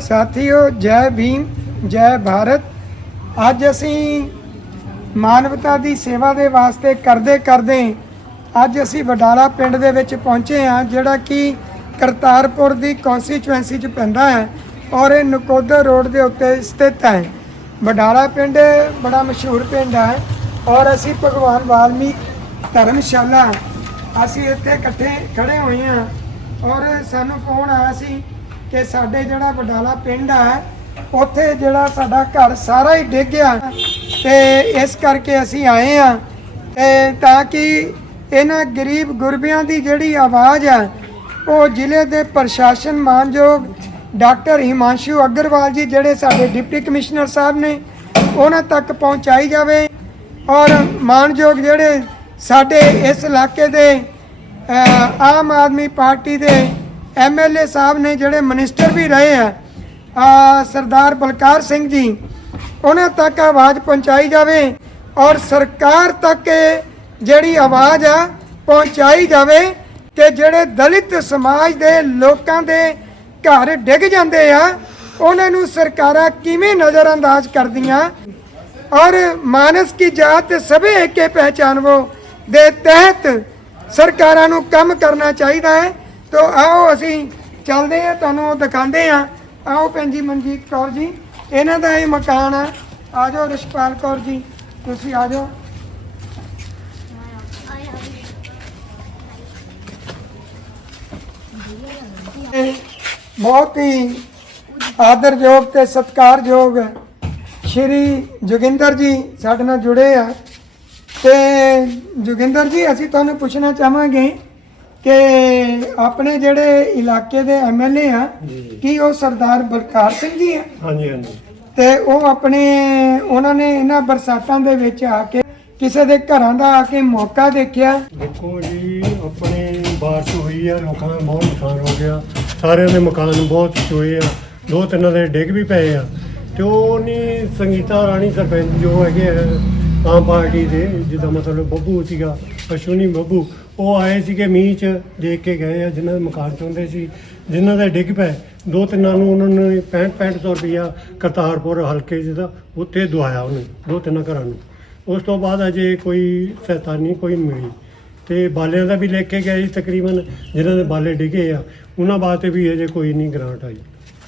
ਸਾਥੀਓ, ਜੈ ਭੀਮ, ਜੈ ਭਾਰਤ। ਅੱਜ ਅਸੀਂ ਮਾਨਵਤਾ ਦੀ ਸੇਵਾ ਦੇ ਵਾਸਤੇ ਕਰਦੇ ਕਰਦੇ ਅੱਜ ਅਸੀਂ ਵਡਾਲਾ ਪਿੰਡ ਦੇ ਵਿੱਚ ਪਹੁੰਚੇ ਹਾਂ, ਜਿਹੜਾ ਕਿ ਕਰਤਾਰਪੁਰ ਦੀ ਕਨਸਟੀਚੁਐਂਸੀ 'ਚ ਪੈਂਦਾ ਹੈ ਔਰ ਇਹ ਨਕੋਦਰ ਰੋਡ ਦੇ ਉੱਤੇ ਸਥਿਤ ਹੈ। ਵਡਾਲਾ ਪਿੰਡ ਬੜਾ ਮਸ਼ਹੂਰ ਪਿੰਡ ਹੈ ਔਰ ਅਸੀਂ ਭਗਵਾਨ ਵਾਲਮੀਕ ਧਰਮਸ਼ਾਲਾ, ਅਸੀਂ ਇੱਥੇ ਇਕੱਠੇ ਖੜੇ ਹੋਏ ਹਾਂ ਔਰ ਸਾਨੂੰ ਫੋਨ ਆਇਆ ਸੀ ਕਿ ਸਾਡੇ ਜਿਹੜਾ ਵਡਾਲਾ ਪਿੰਡ ਹੈ ਉੱਥੇ ਜਿਹੜਾ ਸਾਡਾ ਘਰ ਸਾਰਾ ਹੀ ਡਿੱਗ ਗਿਆ। ਤੇ ਇਸ ਕਰਕੇ ਅਸੀਂ ਆਏ ਆ। ਤੇ ਤਾਂ ਕਿ ਇਹਨਾਂ ਗਰੀਬ ਗੁਰਬਿਆਂ ਦੀ ਜਿਹੜੀ ਆਵਾਜ਼ ਹੈ ਉਹ ਜ਼ਿਲ੍ਹੇ ਦੇ ਪ੍ਰਸ਼ਾਸਨ ਮਾਨਯੋਗ ਡਾਕਟਰ ਹਿਮਾਂਸ਼ੂ ਅਗਰਵਾਲ ਜੀ ਜਿਹੜੇ ਸਾਡੇ ਡਿਪਟੀ ਕਮਿਸ਼ਨਰ ਸਾਹਿਬ ਨੇ, ਉਹਨਾਂ ਤੱਕ ਪਹੁੰਚਾਈ ਜਾਵੇ। ਔਰ ਮਾਨਯੋਗ ਜਿਹੜੇ ਸਾਡੇ ਇਸ ਇਲਾਕੇ ਦੇ ਆਮ ਆਦਮੀ ਪਾਰਟੀ ਦੇ ਐਮਐਲਏ ਸਾਹਿਬ ਨੇ ਜਿਹੜੇ ਮਨਿਸਟਰ ਵੀ ਰਹੇ ਆ ਸਰਦਾਰ ਬਲਕਾਰ ਸਿੰਘ ਜੀ, ਉਹਨਾਂ ਤੱਕ ਆਵਾਜ਼ ਪਹੁੰਚਾਈ ਜਾਵੇ ਔਰ ਸਰਕਾਰ ਤੱਕ ਜਿਹੜੀ ਆਵਾਜ਼ ਆ ਪਹੁੰਚਾਈ ਜਾਵੇ ਕਿ ਜਿਹੜੇ ਦਲਿਤ ਸਮਾਜ ਦੇ ਲੋਕਾਂ ਦੇ ਘਰ ਡਿੱਗ ਜਾਂਦੇ ਆ, ਉਹਨਾਂ ਨੂੰ ਸਰਕਾਰਾਂ ਕਿਵੇਂ ਨਜ਼ਰਅੰਦਾਜ਼ ਕਰਦੀਆਂ? ਔਰ ਮਾਨਸ ਕੀ ਜਾਤ ਸਭੇ ਏਕੇ ਪਹਿਚਾਨਵੋ ਦੇ ਤਹਿਤ ਸਰਕਾਰਾਂ ਨੂੰ ਕੰਮ ਕਰਨਾ ਚਾਹੀਦਾ ਹੈ। ਤੋ ਆਓ ਅਸੀਂ ਚੱਲਦੇ ਹਾਂ, ਤੁਹਾਨੂੰ ਉਹ ਦਿਖਾਉਂਦੇ ਹਾਂ। ਆਓ ਭੈਣ ਜੀ ਮਨਜੀਤ ਕੌਰ ਜੀ, ਇਹਨਾਂ ਦਾ ਇਹ ਮਕਾਨ ਹੈ। ਆ ਜਾਓ ਰਿਸ਼ਪਾਲ ਕੌਰ ਜੀ, ਤੁਸੀਂ ਆ ਜਾਓ। ਬਹੁਤ ਹੀ ਆਦਰਯੋਗ ਤੇ ਸਤਿਕਾਰਯੋਗ ਸ਼੍ਰੀ ਜੋਗਿੰਦਰ ਜੀ ਸਾਡੇ ਨਾਲ ਜੁੜੇ ਆ। ਤੇ ਜੋਗਿੰਦਰ ਜੀ, ਅਸੀਂ ਤੁਹਾਨੂੰ ਪੁੱਛਣਾ ਚਾਹਾਂਗੇ ਕਿ ਆਪਣੇ ਜਿਹੜੇ ਇਲਾਕੇ ਦੇ ਐਮਐਲਏ ਆ ਕੀ ਉਹ ਸਰਦਾਰ ਬਲਕਾਰ ਸਿੰਘ ਜੀ ਆ? ਹਾਂਜੀ ਹਾਂਜੀ। ਤੇ ਉਹ ਆਪਣੇ ਉਹਨਾਂ ਨੇ ਇਹਨਾਂ ਬਰਸਾਤਾਂ ਦੇ ਵਿੱਚ ਆ ਕੇ ਕਿਸੇ ਦੇ ਘਰਾਂ ਦਾ ਆ ਕੇ ਮੌਕਾ ਦੇਖਿਆ। ਦੇਖੋ ਜੀ ਆਪਣੇ ਬਾਰਿਸ਼ ਹੋਈ ਆ ਲੋਕਾਂ ਦਾ ਬਹੁਤ ਨੁਕਸਾਨ ਹੋ ਗਿਆ। ਸਾਰਿਆਂ ਦੇ ਮਕਾਨ ਬਹੁਤ ਚੋਏ ਆ ਦੋ ਤਿੰਨਾਂ ਦੇ ਡਿੱਗ ਵੀ ਪਏ ਆ। ਤੇ ਉਹ ਨਹੀਂ ਸੰਗੀਤਾ ਰਾਣੀ ਸਰਪੰਚ ਜੋ ਹੈਗੇ ਆ ਆਮ ਪਾਰਟੀ ਦੇ ਜਿੱਦਾਂ ਮਤਲਬ ਬੱਬੂ ਸੀਗਾ ਅਸ਼ਵਨੀ ਬੱਬੂ ਉਹ ਆਏ ਸੀਗੇ ਮੀਂਹ ਚ ਦੇਖ ਕੇ ਗਏ ਆ ਜਿਨ੍ਹਾਂ ਦੇ ਮਕਾਨ ਚੋਂਦੇ ਸੀ ਜਿਨ੍ਹਾਂ ਦੇ ਡਿੱਗ ਪਏ ਦੋ ਤਿੰਨਾਂ ਨੂੰ ਉਹਨਾਂ ਨੇ 65 6500 ਰੁਪਇਆ ਕਰਤਾਰਪੁਰ ਹਲਕੇ ਜਿਹਦਾ ਉੱਥੇ ਦਵਾਇਆ ਉਹਨੇ ਦੋ ਤਿੰਨਾਂ ਘਰਾਂ ਨੂੰ। ਉਸ ਤੋਂ ਬਾਅਦ ਅਜੇ ਕੋਈ ਸਹਾਇਤਾ ਨਹੀਂ ਕੋਈ ਮਿਲੀ। ਤੇ ਬਾਲਿਆਂ ਦਾ ਵੀ ਲੈ ਕੇ ਗਏ ਸੀ ਤਕਰੀਬਨ ਜਿਨ੍ਹਾਂ ਦੇ ਬਾਲੇ ਡਿੱਗੇ ਆ। ਉਹਨਾਂ ਵਾਸਤੇ ਵੀ ਅਜੇ ਕੋਈ ਨਹੀਂ ਗ੍ਰਾਂਟ ਆਈ।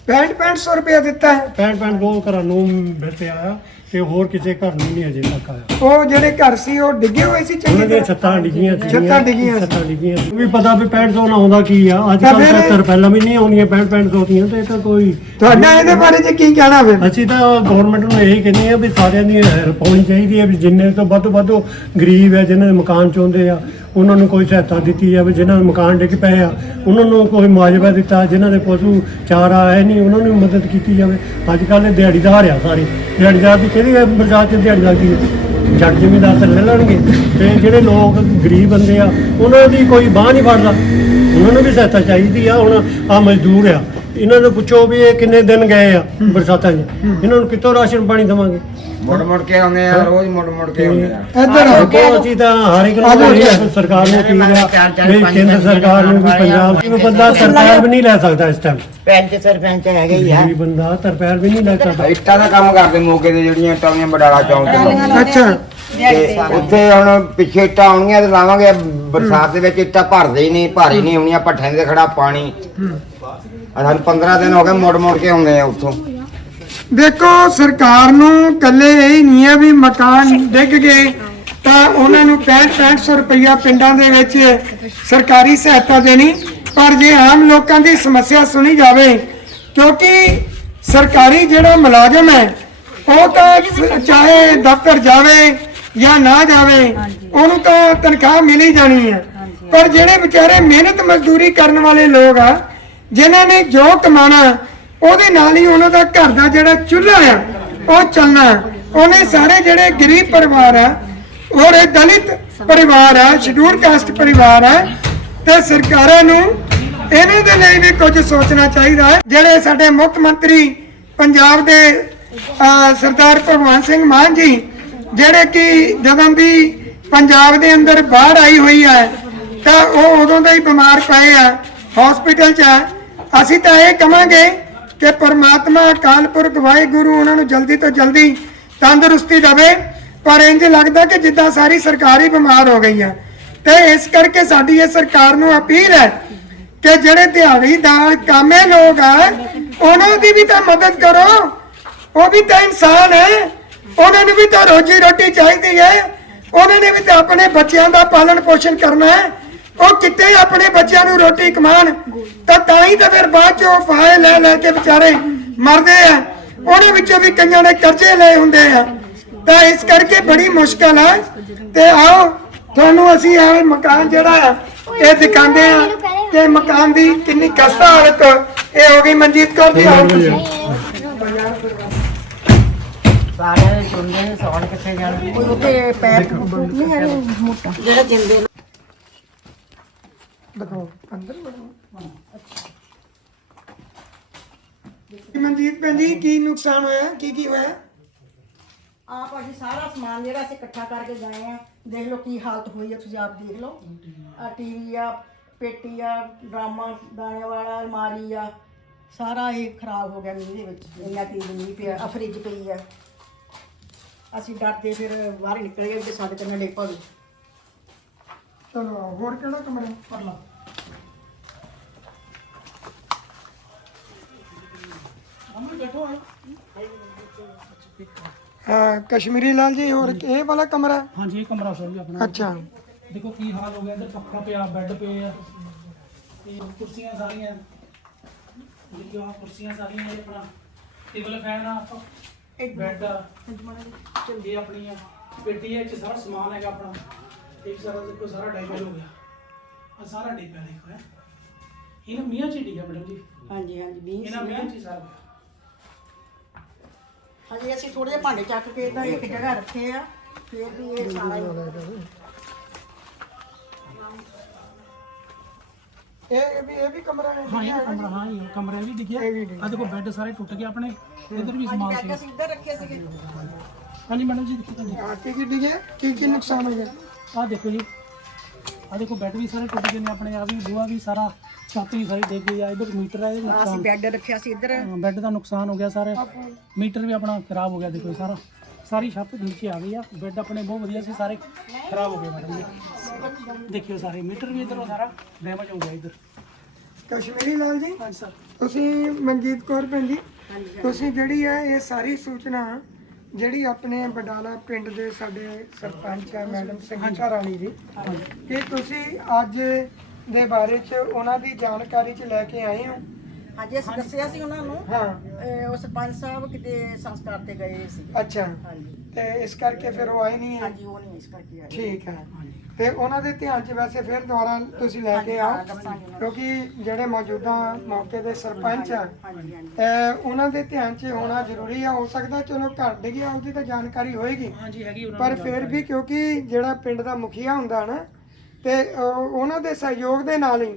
65 6500 ਰੁਪਇਆ ਦਿੱਤਾ। ਹੈ 65 65 ਦੋ ਘਰਾਂ ਨੂੰ ਮਿਲਤੇ ਆਇਆ। ਤੇ ਹੋਰ ਕਿਸੇ ਘਰ ਨੂੰ ਨਹੀਂ ਅਜੇ ਤੱਕ ਆਇਆ। ਉਹ ਜਿਹੜੇ ਘਰ ਸੀ ਉਹ ਡਿੱਗੇ ਹੋਏ ਸੀ ਚੰਗੀ ਉਹਨਾਂ ਦੀਆਂ ਤਰ੍ਹਾਂ? ਛੱਤਾਂ ਡਿੱਗੀਆਂ ਸੀ। ਛੱਤਾਂ ਡਿੱਗੀਆਂ ਸੀ। ਛੱਤਾਂ ਡਿੱਗੀਆਂ ਸੀ। ਵੀ ਪਤਾ ਵੀ 6500 ਨਾ ਆਉਂਦਾ ਕੀ ਆ। ਅੱਜ ਤਾਂ ਕੱਲ੍ਹ ਫਿਰ- 70 ਪਹਿਲਾਂ ਵੀ ਨਹੀਂ ਆਉਂਦੀਆਂ 65 6500 ਦੀਆਂ ਤੇ ਇਹ ਤਾਂ ਕੋਈ ਤੁਹਾਡਾ ਇਹਦੇ ਬਾਰੇ ਚ ਕੀ ਕਹਿਣਾ ਫਿਰ? ਅਸੀਂ ਤਾਂ ਗਵਰਨਮੈਂਟ ਨੂੰ ਇਹ ਕਹਿੰਦੇ ਆ ਵੀ ਸਾਰਿਆਂ ਦੀ ਹੈਲਪ ਹੋਣੀ ਚਾਹੀਦੀ ਹੈ ਵੀ ਜਿੰਨੇ ਤੋਂ ਵੱਧ ਤੋਂ ਵੱਧ ਉਹ ਗਰੀਬ ਹੈ ਜਿਨ੍ਹਾਂ ਦੇ ਮਕਾਨ ਚਾਹੁੰਦੇ ਆ। ਉਹਨਾਂ ਨੂੰ ਕੋਈ ਸਹਾਇਤਾ ਦਿੱਤੀ ਜਾਵੇ, ਜਿਨ੍ਹਾਂ ਦੇ ਮਕਾਨ ਡਿੱਗ ਪਏ ਆ, ਉਹਨਾਂ ਨੂੰ ਕੋਈ ਮੁਆਵਜ਼ਾ ਦਿੱਤਾ, ਜਿਨ੍ਹਾਂ ਦੇ ਪਸ਼ੂ ਚਾਰਾ ਹੈ ਨਹੀਂ, ਉਹਨਾਂ ਨੂੰ ਮਦਦ ਕੀਤੀ ਜਾਵੇ। ਅੱਜ ਕੱਲ੍ਹ ਦਿਹਾੜੀਦਾਰ ਆ ਸਾਰੇ। ਦਿਹਾੜੀਦਾਰ ਦੀ ਕਿਹੜੀ ਬਰਸਾਤ 'ਚ ਦਿਹਾੜੀ ਲੱਗਦੀ ਹੈ? ਜੱਟ ਜ਼ਿਮੀਂਦਾਰ ਤਾਂ ਲੈ ਲੈਣਗੇ। ਤੇ ਜਿਹੜੇ ਲੋਕ ਗਰੀਬ ਬੰਦੇ ਆ, ਉਹਨਾਂ ਦੀ ਕੋਈ ਬਾਹ ਨਹੀਂ ਫੜਦਾ। ਉਹਨਾਂ ਨੂੰ ਵੀ ਸਹਾਇਤਾ ਚਾਹੀਦੀ ਆ, ਹੁਣ ਆ ਮਜ਼ਦੂਰ ਆ ਇਹਨਾਂ ਨੂੰ ਪੁੱਛੋ ਵੀ ਇਹ ਕਿੰਨੇ ਦਿਨ ਗਏ ਆ ਬਰਸਾਤਾਂ 'ਚ। ਇਹਨਾਂ ਨੂੰ ਕਿੱਥੋਂ ਰਾਸ਼ਨ ਪਾਣੀ ਦਵਾਂਗੇ? ਮੁੜ ਮੁੜ ਕੇ ਆਉਂਦੇ ਆ ਰੋਜ਼ ਮੁੜ ਮੁੜ ਕੇ ਆਉਂਦੇ ਆ। ਇੱਧਰ ਆਓ। ਦੇਖੋ ਅਸੀਂ ਤਾਂ ਹਰ ਇੱਕ ਨੂੰ ਇਹ ਆ, ਸਰਕਾਰ ਨੂੰ ਕੀ ਆ ਵੀ ਕੇਂਦਰ ਸਰਕਾਰ ਨੂੰ ਵੀ ਪੰਜਾਬ ਨੂੰ ਬੰਦਾ ਸਰਕਾਰ ਵੀ ਨਹੀਂ ਲੈ ਸਕਦਾ ਇਸ ਟਾਈਮ ਪੰਚ ਸਰਪੰਚ ਹੈਗੇ ਹੀ ਆ। ਵੀ ਬੰਦਾ ਤਰਪੈਰ ਵੀ ਨਹੀਂ ਲੈ ਸਕਦਾ। ਇੱਟਾਂ ਦਾ ਕੰਮ ਕਰਦੇ ਮੋਗੇ ਦੇ ਜਿਹੜੀਆਂ ਇੱਟਾਂ ਦੀਆਂ ਬਡਾਲਾ ਚੌਂਕ ਤੇ ਅੱਛਾ। ਤੇ ਉੱਥੇ ਹੁਣ ਪਿੱਛੇ ਇੱਟਾਂ ਆਉਣਗੀਆਂ ਤੇ ਲਾਵਾਂਗੇ। ਬਰਸਾਤ ਦੇ ਵਿੱਚ ਇੱਟਾਂ ਭਰਦੇ ਹੀ ਨਹੀਂ ਭਾਰੀ ਨਹੀਂ ਆਉਣੀਆਂ ਭੱਠਿਆਂ ਦੇ ਖੜਾ ਪਾਣੀ। ਆ 15 ਦਿਨ ਹੋ ਗਏ ਮੁੜ ਮੁੜ ਕੇ ਆਉਂਦੇ ਆ ਉੱਥੋਂ। ਦੇਖੋ, ਸਰਕਾਰ ਨੂੰ ਕੱਲੇ ਇਹ ਨਹੀਂ ਹੈ ਵੀ ਮਕਾਨ ਡਿੱਗ ਗਏ, ਤਾਂ ਉਹਨਾਂ ਨੂੰ 6500 ਰੁਪਇਆ ਪਿੰਡਾਂ ਦੇ ਵਿੱਚ ਸਰਕਾਰੀ ਸਹਾਇਤਾ ਦੇਣੀ। ਪਰ ਜੇ ਆਮ ਲੋਕਾਂ ਦੀ ਸਮੱਸਿਆ ਸੁਣੀ ਜਾਵੇ, ਕਿਉਂਕਿ ਸਰਕਾਰੀ ਜਿਹੜਾ ਮੁਲਾਜ਼ਮ ਹੈ, ਉਹ ਤਾਂ ਚਾਹੇ ਦਫ਼ਤਰ ਜਾਵੇ ਜਾਂ ਨਾ ਜਾਵੇ, ਉਹਨੂੰ ਤਾਂ ਤਨਖਾਹ ਮਿਲ ਹੀ ਜਾਣੀ ਹੈ। ਪਰ ਜਿਹੜੇ ਵਿਚਾਰੇ ਮਿਹਨਤ ਮਜ਼ਦੂਰੀ ਕਰਨ ਵਾਲੇ ਲੋਕ ਆ ਜਿਨ੍ਹਾਂ ਨੇ ਜੋ ਕਮਾਣਾ ਉਹਦੇ ਨਾਲ ਹੀ ਉਹਨਾਂ ਦਾ ਘਰ ਦਾ ਜਿਹੜਾ ਚੁੱਲ੍ਹਾ ਆ ਉਹ ਚੱਲਣਾ ਉਹਨੇ ਸਾਰੇ ਜਿਹੜੇ ਗਰੀਬ ਪਰਿਵਾਰ ਆ ਔਰ ਇਹ ਦਲਿਤ ਪਰਿਵਾਰ ਆ ਸ਼ਡਿਊਲ ਕਾਸਟ ਪਰਿਵਾਰ ਆ ਤੇ ਸਰਕਾਰਾਂ ਨੂੰ ਇਹਨਾਂ ਦੇ ਲਈ ਵੀ ਕੁਝ ਸੋਚਣਾ ਚਾਹੀਦਾ ਹੈ। ਜਿਹੜੇ ਸਾਡੇ ਮੁੱਖ ਮੰਤਰੀ ਪੰਜਾਬ ਦੇ ਸਰਦਾਰ ਭਗਵੰਤ ਸਿੰਘ ਮਾਨ ਜੀ, ਜਿਹੜੇ ਕਿ ਜਦੋਂ ਦੀ ਪੰਜਾਬ ਦੇ ਅੰਦਰ ਬਾਹਰ ਆਈ ਹੋਈ ਹੈ, ਤਾਂ ਉਹ ਉਦੋਂ ਦਾ ਹੀ ਬਿਮਾਰ ਪਏ ਆ ਹਸਪੀਟਲ 'ਚ ਆ ਅਸੀਂ ਤਾਂ ਇਹ ਕਵਾਂਗੇ ਕਿ ਪਰਮਾਤਮਾ ਅਕਾਲ ਪੁਰਖ ਵਾਹਿਗੁਰੂ ਉਹਨਾਂ ਨੂੰ ਜਲਦੀ ਤੋਂ ਜਲਦੀ ਤੰਦਰੁਸਤੀ ਦੇਵੇ। ਪਰ ਇੰਜ ਲੱਗਦਾ ਕਿ ਜਿੱਦਾਂ ਸਾਰੀ ਸਰਕਾਰ ਹੀ ਬਿਮਾਰ ਹੋ ਗਈ ਹੈ ਤੇ ਇਸ ਕਰਕੇ ਸਾਡੀ ਇਹ ਸਰਕਾਰ ਨੂੰ ਅਪੀਲ ਹੈ ਕਿ ਜਿਹੜੇ ਦਿਹਾੜੀਦਾਰ ਕਾਮੇ ਲੋਕ ਆ, ਉਹਨਾਂ ਦੀ ਵੀ ਤਾਂ ਮਦਦ ਕਰੋ। ਉਹ ਵੀ ਤਾਂ ਇਨਸਾਨ ਹੈ। ਉਹਨਾਂ ਨੂੰ ਵੀ ਤਾਂ ਰੋਜੀ ਰੋਟੀ ਚਾਹੀਦੀ ਹੈ। ਉਹਨਾਂ ਨੇ ਵੀ ਤਾਂ ਆਪਣੇ ਬੱਚਿਆਂ ਦਾ ਪਾਲਣ ਪੋਸ਼ਣ ਕਰਨਾ ਹੈ। ਉਹ ਕਿਤੇ ਆਪਣੇ ਬੱਚਿਆਂ ਨੂੰ ਰੋਟੀ ਕਮਾਣ ਤਾਂ ਤਾਂ ਹੀ ਤਾਂ ਫਿਰ ਬਾਅਦ ਚ ਉਹ ਫਾਇ ਲੈ ਲੈ ਕੇ ਵਿਚਾਰੇ ਮਰਦੇ ਆ। ਉਹਨਾਂ ਵਿੱਚੋਂ ਵੀ ਕਈਆਂ ਨੇ ਕਰਜ਼ੇ ਲਏ ਹੁੰਦੇ ਆ। ਤਾਂ ਇਸ ਕਰਕੇ ਬੜੀ ਮੁਸ਼ਕਲ ਆ। ਤੇ ਆਓ ਤੁਹਾਨੂੰ ਅਸੀਂ ਇਹ ਮਕਾਨ ਜਿਹੜਾ ਆ ਇਹ ਦਿਖਾਉਂਦੇ ਆ ਕਿ ਮਕਾਨ ਦੀ ਕਿੰਨੀ ਖਸਤਾ ਹਾਲਤ ਇਹ ਹੋ ਗਈ ਮਨਜੀਤ ਕੌਰ ਦੀ ਤੁਸੀਂ ਸਾਰਿਆਂ ਦੇ ਚੁੰਦੇ ਨੇ ਸੌਣ ਕਿੱਥੇ ਜਾਣ। ਉੱਤੇ ਪੈਰ ਨਹੀਂ ਹੈ ਮੋਟਾ। ਜਿਹੜਾ ਜਿੰਦੇ ਦਿਖਾਓ ਅੰਦਰ ਵੜੋ ਮਨਜੀਤ ਭੈਣ ਜੀ ਕੀ ਨੁਕਸਾਨ ਹੋਇਆ? ਕੀ ਕੀ ਹੋਇਆ? ਆਪ ਅਸੀਂ ਸਾਰਾ ਸਮਾਨ ਜਿਹੜਾ ਅਸੀਂ ਇਕੱਠਾ ਕਰਕੇ ਗਏ ਆ ਦੇਖ ਲਓ ਕੀ ਹਾਲਤ ਹੋਈ ਆ ਤੁਸੀਂ ਆਪ ਦੇਖ ਲਓ। ਆ ਟੀਵੀ ਆ ਪੇਟੀ ਆ ਡਰਾਮਾ ਗਾਣੇ ਵਾਲਾ ਅਲਮਾਰੀ ਆ ਸਾਰਾ ਇਹ ਖਰਾਬ ਹੋ ਗਿਆ ਮੀਂਹ ਦੇ ਵਿੱਚ ਇੰਨਾ ਤੇਜ਼ ਮੀਂਹ ਪਿਆ ਆ ਫ੍ਰਿਜ ਪਈ ਆ। ਅਸੀਂ ਡਰਦੇ ਫਿਰ ਬਾਹਰ ਨਿਕਲ ਗਏ ਕਿ ਸਾਡੇ ਤੇ ਨਾ ਪਵੇ ਚਲੋ ਆਓ, ਹੋਰ ਕਿਹੜਾ ਕਮਰਾ ਪਰ ਲਾ ਅਮਰ ਬੈਠੋ ਆ ਹਾਂ ਕਸ਼ਮੀਰੀ ਲਾਲ ਜੀ ਹੋਰ ਇਹ ਵਾਲਾ ਕਮਰਾ ਹਾਂਜੀ ਇਹ ਕਮਰਾ ਸਰ ਜੀ ਆਪਣਾ ਅੱਛਾ ਦੇਖੋ ਕੀ ਹਾਲ ਹੋ ਗਿਆ ਇੱਧਰ ਪੱਖਾ ਪਿਆ ਬੈੱਡ ਪਏ ਆ ਤੇ ਕੁਰਸੀਆਂ ਸਾਰੀਆਂ ਜਿਹੜੀਆਂ ਆਹ ਕੁਰਸੀਆਂ ਸਾਰੀਆਂ ਇਹ ਆਪਣਾ ਟੇਬਲ ਫੈਨ ਆ ਬੈੱਡ ਆ ਇਹ ਆਪਣੀ ਆ ਪੇਟੀ ਹੈ ਚ ਸਾਰਾ ਦੇਖੋ ਸਾਰਾ ਡੈਮੇਜ ਹੋ ਗਿਆ। ਆ ਸਾਰਾ ਡਿੱਗਾ ਦੇਖੋ ਹੈ। ਇਹਨਾਂ ਮੀਆਂ ਚ ਹੀ ਡਿੱਗਾ ਮੈਡਮ ਜੀ। ਹਾਂਜੀ ਹਾਂਜੀ ਮੀਂਹ ਇਹਨਾਂ ਮੀਆਂ ਚ ਹੀ ਸਾਰਾ। ਹਾਂਜੀ ਅਸੀਂ ਥੋੜੇ ਜਿਹੇ ਭਾਂਡੇ ਚੱਕ ਕੇ ਤਾਂ ਇੱਕ ਜਗ੍ਹਾ ਰੱਖੇ ਆ ਫਿਰ ਵੀ ਇਹ ਸਾਰਾ ਹੀ ਇਹ ਵੀ ਇਹ ਵੀ ਕਮਰਾ ਹੈ ਹਾਂ ਇਹ ਕਮਰਾ ਹਾਂ ਇਹ ਕਮਰਾ ਵੀ ਦਿਖਿਆ ਇਹ ਵੀ ਡਿੱਗਿਆ। ਆ ਦੇਖੋ ਬੈੱਡ ਸਾਰੇ ਟੁੱਟ ਗਏ ਆਪਣੇ। ਇੱਧਰ ਵੀ ਸਮਾਨ ਸੀ ਅਸੀਂ ਇੱਧਰ ਰੱਖੇ ਸੀਗੇ। ਹਾਂਜੀ ਮੈਡਮ ਜੀ ਦੇਖੋ ਜੀ ਹਾਂ ਕੀ ਕੀ ਡਿੱਗਿਆ ਕੀ ਕੀ ਨੁਕਸਾਨ ਹੋ ਗਿਆ ਆਹ ਦੇਖੋ ਜੀ। ਆਹ ਦੇਖੋ ਬੈੱਡ ਵੀ ਸਾਰੇ ਟੁੱਟ ਗਏ ਨੇ ਆਪਣੇ ਆ ਵੀ ਬੂਹਾ ਵੀ ਸਾਰਾ ਛੱਤ ਵੀ ਸਾਰੀ ਡਿੱਗ ਗਈ ਆ ਇਧਰ ਮੀਟਰ ਹੈ ਇਹਦੇ ਅਸੀਂ ਨੁਕਸਾਨ। ਬੈੱਡ ਰੱਖਿਆ ਸੀ ਇੱਧਰ। ਹਾਂ, ਬੈੱਡ ਦਾ ਨੁਕਸਾਨ ਹੋ ਗਿਆ ਸਾਰੇ। ਮੀਟਰ ਵੀ ਆਪਣਾ ਖਰਾਬ ਹੋ ਗਿਆ ਦੇਖੋ ਸਾਰਾ। ਸਾਰੀ ਛੱਤ ਨੀਚੇ ਆ ਗਈ ਆ। ਬੈੱਡ ਆਪਣੇ ਬਹੁਤ ਵਧੀਆ ਸੀ ਸਾਰੇ ਖਰਾਬ ਹੋ ਗਏ ਮੈਡਮ ਜੀ। ਦੇਖਿਓ ਸਾਰੇ ਮੀਟਰ ਵੀ ਇਧਰੋਂ ਸਾਰਾ ਡੈਮੇਜ ਹੋ ਗਿਆ ਇਧਰ। ਕਸ਼ਮੀਰੀ ਲਾਲ ਜੀ ਹਾਂਜੀ ਸਰ ਤੁਸੀਂ ਮਨਜੀਤ ਕੌਰ ਭੈਣ ਜੀ ਤੁਸੀਂ ਜਿਹੜੀ ਹੈ ਇਹ ਸਾਰੀ ਸੂਚਨਾ ਜਿਹੜੀ ਆਪਣੇ ਬਡਾਲਾ ਪਿੰਡ ਦੇ ਸਾਡੇ ਸਰਪੰਚ ਆ ਮੈਡਮ ਸੰਗੀਤਾ ਰਾਣੀ ਜੀ ਕਿ ਤੁਸੀਂ ਅੱਜ ਦੇ ਬਾਰੇ ਚ ਉਹਨਾਂ ਦੀ ਜਾਣਕਾਰੀ ਚ ਲੈ ਕੇ ਆਏ ਹੋ? ਹਾਂਜੀ ਅਸੀਂ ਦੱਸਿਆ ਸੀ ਉਹਨਾਂ ਨੂੰ ਹਾਂ। ਇਹ ਉਹ ਸਰਪੰਚ ਸਾਹਿਬ ਕਿਤੇ ਸੰਸਕਾਰ ਤੇ ਗਏ ਸੀ। ਅੱਛਾ। ਹਾਂਜੀ। ਤੇ ਇਸ ਕਰਕੇ ਫਿਰ ਉਹ ਆਏ ਨਹੀਂ ਹੈ? ਹਾਂਜੀ ਉਹ ਨਹੀਂ ਇਸ ਕਰਕੇ ਆਏ। ਠੀਕ ਹੈ। ਤੇ ਉਹਨਾਂ ਦੇ ਧਿਆਨ 'ਚ ਵੈਸੇ ਫਿਰ ਦੁਬਾਰਾ ਤੁਸੀਂ ਲੈ ਕੇ ਆਓ ਕਿਉਂਕਿ ਜਿਹੜੇ ਮੌਜੂਦਾ ਮੌਕੇ ਦੇ ਸਰਪੰਚ ਆ ਅਹ ਉਹਨਾਂ ਦੇ ਧਿਆਨ 'ਚ ਹੋਣਾ ਜ਼ਰੂਰੀ ਆ ਹੋ ਸਕਦਾ ਚਲੋ ਘਰ ਡਿੱਗਿਆ ਉਹਦੀ ਤਾਂ ਜਾਣਕਾਰੀ ਹੋਏਗੀ। ਹਾਂਜੀ ਹੈਗੀ ਉਹਨਾਂ ਪਰ ਫਿਰ ਵੀ ਕਿਉਂਕਿ ਜਿਹੜਾ ਪਿੰਡ ਦਾ ਮੁਖੀਆ ਹੁੰਦਾ ਨਾ ਤੇ ਉਹ- ਉਹਨਾਂ ਦੇ ਸਹਿਯੋਗ ਦੇ ਨਾਲ ਹੀ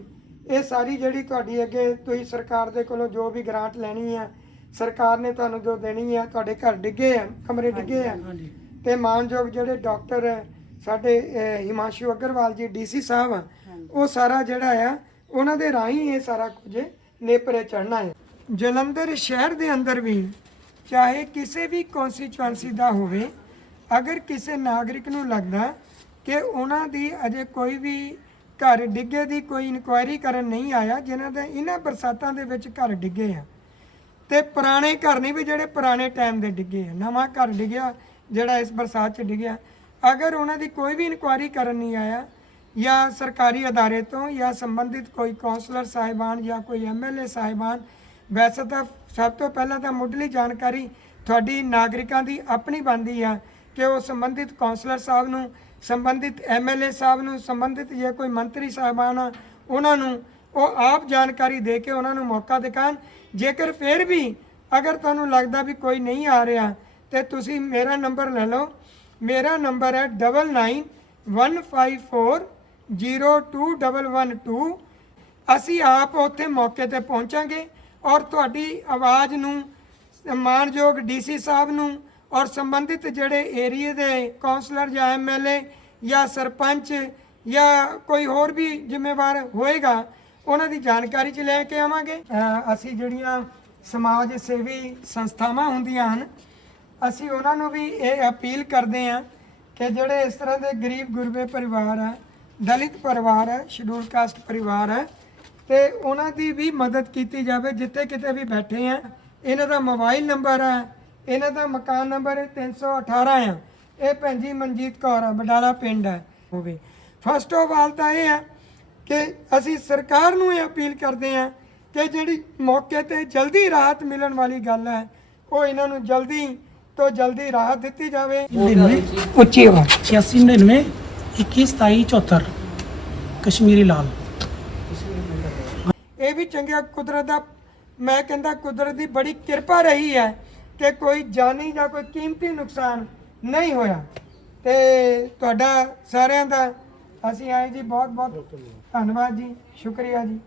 ਇਹ ਸਾਰੀ ਜਿਹੜੀ ਤੁਹਾਡੀ ਅੱਗੇ ਤੁਸੀਂ ਸਰਕਾਰ ਦੇ ਕੋਲੋਂ ਜੋ ਵੀ ਗ੍ਰਾਂਟ ਲੈਣੀ ਆ ਸਰਕਾਰ ਨੇ ਤੁਹਾਨੂੰ ਜੋ ਦੇਣੀ ਆ ਤੁਹਾਡੇ ਘਰ ਡਿੱਗੇ ਆ ਕਮਰੇ ਡਿੱਗੇ ਆ ਹਾਂਜੀ ਤੇ ਮਾਨਯੋਗ ਜਿਹੜੇ ਡਾਕਟਰ ਹੈ ਸਾਡੇ ਹਿਮਾਂਸ਼ੂ ਅਗਰਵਾਲ ਜੀ ਡੀਸੀ ਸਾਹਿਬ ਆ ਉਹ ਸਾਰਾ ਜਿਹੜਾ ਆ ਉਹਨਾਂ ਦੇ ਰਾਹੀਂ ਇਹ ਸਾਰਾ ਕੁਝ ਨੇਪਰੇ ਚੜਨਾ ਹੈ। ਜਲੰਧਰ ਸ਼ਹਿਰ ਦੇ ਅੰਦਰ ਵੀ ਚਾਹੇ ਕਿਸੇ ਵੀ ਕਨਸਟੀਚੁਐਂਸੀ ਦਾ ਹੋਵੇ ਅਗਰ ਕਿਸੇ ਨਾਗਰਿਕ ਨੂੰ ਲੱਗਦਾ ਕਿ ਉਹਨਾਂ ਦੀ ਅਜੇ ਕੋਈ ਵੀ ਘਰ ਡਿੱਗੇ ਦੀ ਕੋਈ ਇਨਕੁਆਇਰੀ ਕਰਨ ਨਹੀਂ ਆਇਆ ਜਿਨ੍ਹਾਂ ਦੇ ਇਹਨਾਂ ਬਰਸਾਤਾਂ ਦੇ ਵਿੱਚ ਘਰ ਡਿੱਗੇ ਆ ਤੇ ਪੁਰਾਣੇ ਘਰ ਨਹੀਂ ਵੀ ਜਿਹੜੇ ਪੁਰਾਣੇ ਟਾਈਮ ਦੇ ਡਿੱਗੇ ਆ ਨਵਾਂ ਘਰ ਡਿੱਗਿਆ ਜਿਹੜਾ ਇਸ ਬਰਸਾਤ 'ਚ ਡਿੱਗਿਆ ਅਗਰ ਉਹਨਾਂ ਦੀ ਕੋਈ ਵੀ ਇਨਕੁਆਇਰੀ ਕਰਨ ਨਹੀਂ ਆਇਆ ਜਾਂ ਸਰਕਾਰੀ ਅਦਾਰੇ ਤੋਂ ਜਾਂ ਸੰਬੰਧਿਤ ਕੋਈ ਕਾਉਂਸਲਰ ਸਾਹਿਬਾਨ ਜਾਂ ਕੋਈ ਐਮਐਲਏ ਸਾਹਿਬਾਨ, ਵੈਸੇ ਤਾਂ ਸਭ ਤੋਂ ਪਹਿਲਾਂ ਤਾਂ ਮੁੱਢਲੀ ਜਾਣਕਾਰੀ ਤੁਹਾਡੀ ਨਾਗਰਿਕਾਂ ਦੀ ਆਪਣੀ ਬਣਦੀ ਆ ਕਿ ਉਹ ਸੰਬੰਧਿਤ ਕਾਉਂਸਲਰ ਸਾਹਿਬ ਨੂੰ, ਸੰਬੰਧਿਤ ਐਮਐਲਏ ਸਾਹਿਬ ਨੂੰ, ਸੰਬੰਧਿਤ ਜੇ ਕੋਈ ਮੰਤਰੀ ਸਾਹਿਬਾਨ ਆ, ਉਹਨਾਂ ਨੂੰ ਉਹ ਆਪ ਜਾਣਕਾਰੀ ਦੇ ਕੇ ਉਹਨਾਂ ਨੂੰ ਮੌਕਾ ਦਿਖਾਣ। ਜੇਕਰ ਫਿਰ ਵੀ ਅਗਰ ਤੁਹਾਨੂੰ ਲੱਗਦਾ ਵੀ ਕੋਈ ਨਹੀਂ ਆ ਰਿਹਾ, ਤੇ ਤੁਸੀਂ ਮੇਰਾ ਨੰਬਰ ਲੈ ਲਓ। ਮੇਰਾ ਨੰਬਰ ਹੈ 9915402112 ਅਸੀਂ ਆਪ ਉੱਥੇ ਮੌਕੇ ਤੇ ਪਹੁੰਚਾਂਗੇ ਔਰ ਤੁਹਾਡੀ ਆਵਾਜ਼ ਨੂੰ ਮਾਨਯੋਗ ਡੀਸੀ ਸਾਹਿਬ ਨੂੰ ਔਰ ਸੰਬੰਧਿਤ ਜਿਹੜੇ ਏਰੀਏ ਦੇ ਕਾਉਂਸਲਰ ਜਾਂ ਐਮਐਲਏ ਜਾਂ ਸਰਪੰਚ ਜਾਂ ਕੋਈ ਹੋਰ ਵੀ ਜ਼ਿੰਮੇਵਾਰ ਹੋਏਗਾ, ਉਹਨਾਂ ਦੀ ਜਾਣਕਾਰੀ ਚ ਲੈ ਕੇ ਆਵਾਂਗੇ। ਅਸੀਂ ਜਿਹੜੀਆਂ ਸਮਾਜ ਸੇਵੀ ਸੰਸਥਾਵਾਂ ਹੁੰਦੀਆਂ ਹਨ ਅਸੀਂ ਉਹਨਾਂ ਨੂੰ ਵੀ ਇਹ ਅਪੀਲ ਕਰਦੇ ਹਾਂ ਕਿ ਜਿਹੜੇ ਇਸ ਤਰ੍ਹਾਂ ਦੇ ਗਰੀਬ ਗੁਰਬੇ ਪਰਿਵਾਰ ਹੈ ਦਲਿਤ ਪਰਿਵਾਰ ਹੈ ਸ਼ਡਿਊਲ ਕਾਸਟ ਪਰਿਵਾਰ ਹੈ ਤੇ ਉਹਨਾਂ ਦੀ ਵੀ ਮਦਦ ਕੀਤੀ ਜਾਵੇ, ਜਿੱਥੇ ਕਿਤੇ ਵੀ ਬੈਠੇ ਆ, ਇਹਨਾਂ ਦਾ ਮੋਬਾਈਲ ਨੰਬਰ ਹੈ ਇਹਨਾਂ ਦਾ ਮਕਾਨ ਨੰਬਰ ਹੈ 318 ਆ। ਇਹ ਭੈਣ ਜੀ ਮਨਜੀਤ ਕੌਰ ਆ, ਬਡਾਲਾ ਪਿੰਡ ਹੈ ਹੋਵੇ। ਫਸਟ ਆਫ ਆਲ ਤਾਂ ਇਹ ਹੈ ਕਿ ਅਸੀਂ ਸਰਕਾਰ ਨੂੰ ਇਹ ਅਪੀਲ ਕਰਦੇ ਹਾਂ ਕਿ ਜਿਹੜੀ ਮੌਕੇ ਤੇ ਜਲਦੀ ਰਾਹਤ ਮਿਲਣ ਵਾਲੀ ਗੱਲ ਹੈ, ਉਹ ਇਹਨਾਂ ਨੂੰ ਜਲਦੀ ਤੋਂ ਜਲਦੀ ਰਾਹਤ ਦਿੱਤੀ ਜਾਵੇ। ਉੱਚੀ ਆਵਾਜ਼। 8699 21 ਕਸ਼ਮੀਰੀ ਲਾਲ। ਇਹ ਵੀ ਚੰਗਾ ਕੁਦਰਤ ਦਾ ਮੈਂ ਕਹਿੰਦਾ ਕੁਦਰਤ ਦੀ ਬੜੀ ਕਿਰਪਾ ਰਹੀ ਹੈ ਕਿ ਕੋਈ ਜਾਨੀ ਜਾਂ ਕੋਈ ਕੀਮਤੀ ਨੁਕਸਾਨ ਨਹੀਂ ਹੋਇਆ। ਤੇ ਤੁਹਾਡਾ ਸਾਰਿਆਂ ਦਾ ਅਸੀਂ ਆਏ ਜੀ ਬਹੁਤ ਬਹੁਤ ਧੰਨਵਾਦ ਜੀ ਸ਼ੁਕਰੀਆ ਜੀ।